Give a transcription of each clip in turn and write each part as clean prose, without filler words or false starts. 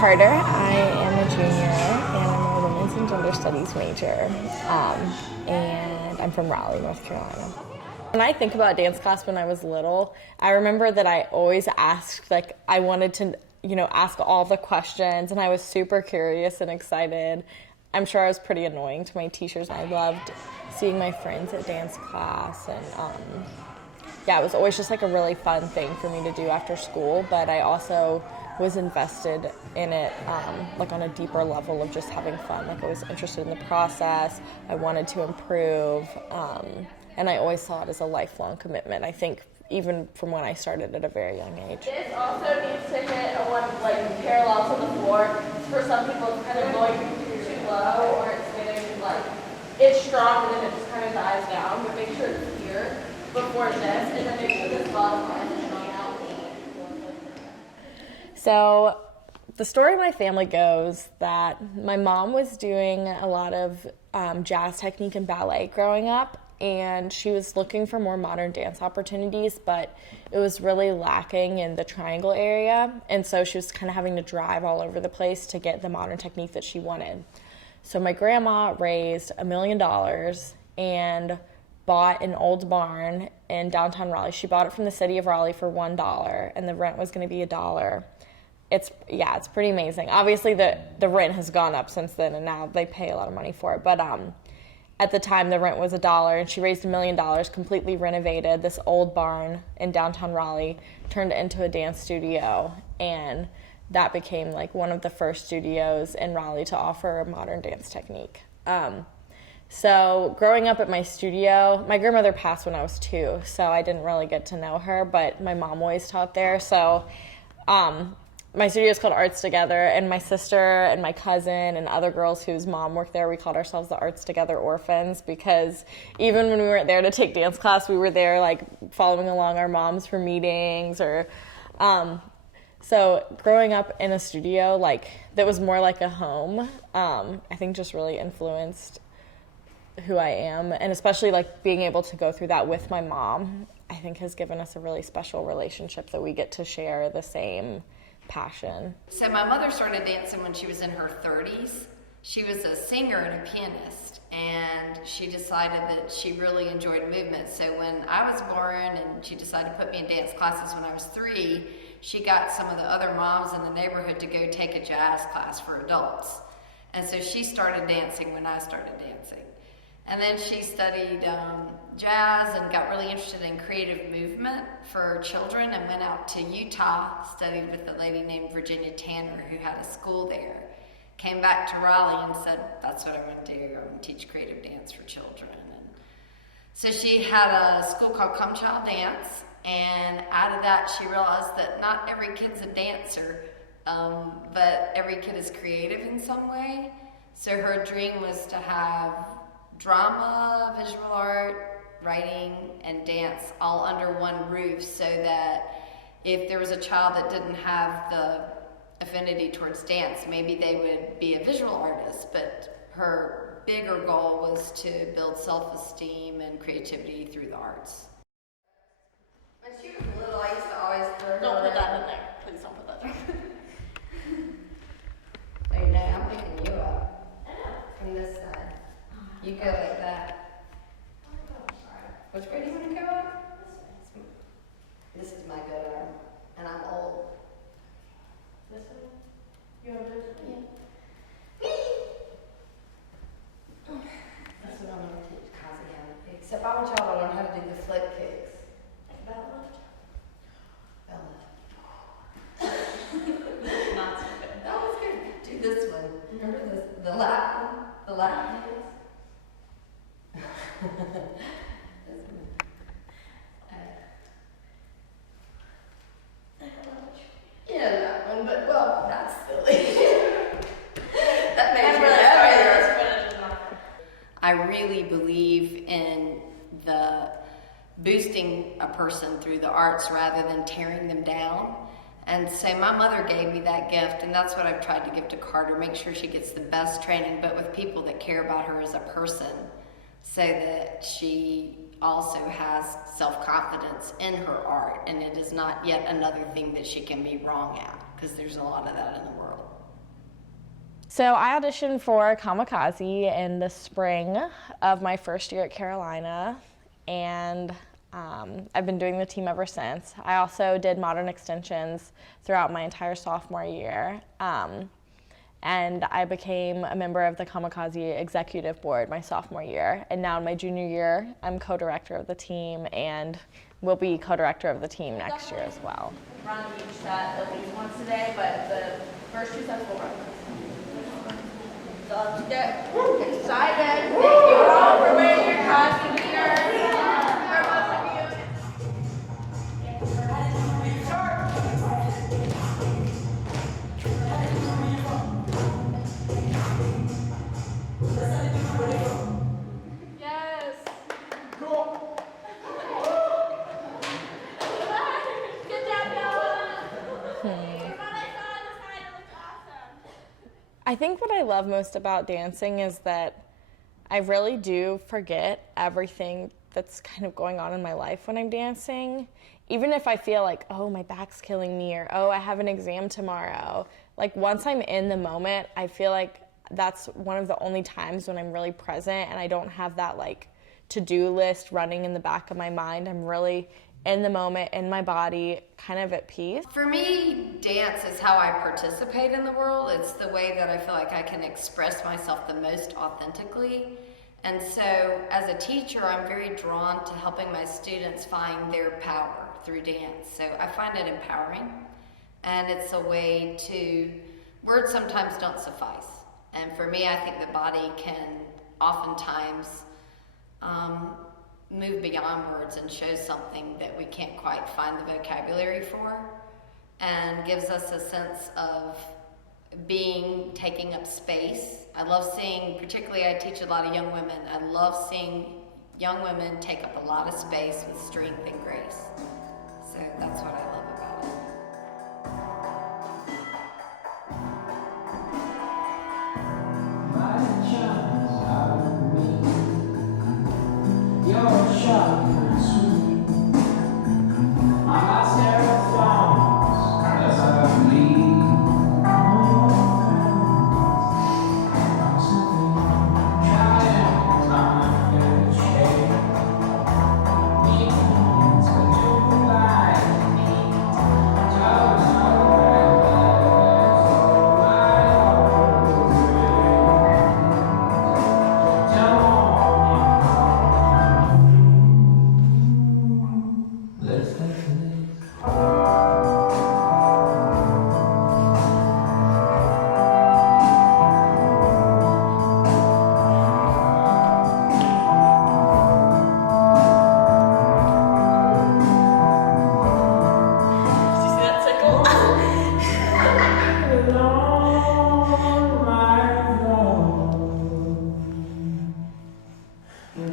Carter. I am a junior and I'm a women's and gender studies major. And I'm from Raleigh, North Carolina. When I think about dance class when I was little, I remember that I always asked, like, I wanted to, ask all the questions, and I was super curious and excited. I'm sure I was pretty annoying to my teachers. I loved seeing my friends at dance class, and it was always just like a really fun thing for me to do after school, but I also was invested in it like on a deeper level of just having fun. Like I was interested in the process, I wanted to improve, and I always saw it as a lifelong commitment. I think even from when I started at a very young age. This also needs to hit a one like parallel to the floor. For some people it's kind of going too low, or it's getting like, it's strong and then it just kind of dies down, but make sure it's here before this, and then make sure this bottom line is strong out. So the story of my family goes that my mom was doing a lot of jazz technique and ballet growing up, and she was looking for more modern dance opportunities, but it was really lacking in the Triangle area, and so she was kind of having to drive all over the place to get the modern technique that she wanted. So my grandma raised $1 million and bought an old barn in downtown Raleigh. She bought it from the city of Raleigh for $1, and the rent was going to be $1. It's pretty amazing. Obviously, the rent has gone up since then, and now they pay a lot of money for it. But at the time, the rent was $1, and she raised $1 million, completely renovated this old barn in downtown Raleigh, turned it into a dance studio, and that became like one of the first studios in Raleigh to offer a modern dance technique. So growing up at my studio, my grandmother passed when I was 2, so I didn't really get to know her, but my mom always taught there. So my studio is called Arts Together, and my sister and my cousin and other girls whose mom worked there, we called ourselves the Arts Together Orphans, because even when we weren't there to take dance class, we were there like following along our moms for meetings or so growing up in a studio like that was more like a home, I think just really influenced who I am, and especially like being able to go through that with my mom, I think has given us a really special relationship that we get to share the same passion. So my mother started dancing when she was in her 30s. She was a singer and a pianist, and she decided that she really enjoyed movement. So when I was born and she decided to put me in dance classes when I was 3, she got some of the other moms in the neighborhood to go take a jazz class for adults. And so she started dancing when I started dancing. And then she studied jazz and got really interested in creative movement for children and went out to Utah, studied with a lady named Virginia Tanner who had a school there. Came back to Raleigh and said, that's what I want to do. I want to teach creative dance for children. And so she had a school called Come Child Dance, and out of that she realized that not every kid's a dancer, but every kid is creative in some way. So her dream was to have drama, visual art, writing, and dance all under one roof, so that if there was a child that didn't have the affinity towards dance, maybe they would be a visual artist, but her bigger goal was to build self-esteem and creativity through the arts. When she was little, I used to always throw her Don't put that in there. Please don't put that there. Wait, no, I'm picking you up from this side. You go like that. Which way do you want to go up? This is my good arm, and I'm old. This one? You want to do it? Yeah. That's what I'm going to teach Kazi how to do. Except I want y'all to learn how to do the flip kicks. Bell lift? Bella. Not so good. That was good. Do this one. Remember this? The lap one? The lap dance? Yeah, that one, but well, that's silly. That makes me heavier. I really believe in the boosting a person through the arts rather than tearing them down. And so my mother gave me that gift, and that's what I've tried to give to Carter, make sure she gets the best training, but with people that care about her as a person, so that she also has self-confidence in her art, and it is not yet another thing that she can be wrong at, because there's a lot of that in the world. So I auditioned for Kamikaze in the spring of my first year at Carolina, and I've been doing the team ever since. I also did modern extensions throughout my entire sophomore year, and I became a member of the Kamikaze executive board my sophomore year. And now in my junior year, I'm co-director of the team and will be co-director of the team next year as well. Run each set at least once a day, but the first 2 sets will run. So let's get excited. Thank you all for wearing your costume here. For most of you. Yes. Cool. Good job, Noah. I think what I love most about dancing is that I really do forget everything that's kind of going on in my life when I'm dancing. Even if I feel like, oh, my back's killing me, or oh, I have an exam tomorrow. Like, once I'm in the moment, I feel like that's one of the only times when I'm really present and I don't have that like to-do list running in the back of my mind. I'm really in the moment, in my body, kind of at peace. For me, dance is how I participate in the world. It's the way that I feel like I can express myself the most authentically. And so as a teacher, I'm very drawn to helping my students find their power through dance. So I find it empowering, and it's a way to, words sometimes don't suffice. And for me, I think the body can oftentimes move beyond words and show something that we can't quite find the vocabulary for, and gives us a sense of being, taking up space. I love seeing, particularly I teach a lot of young women, I love seeing young women take up a lot of space with strength and grace. So that's what I love about it.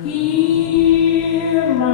Hear my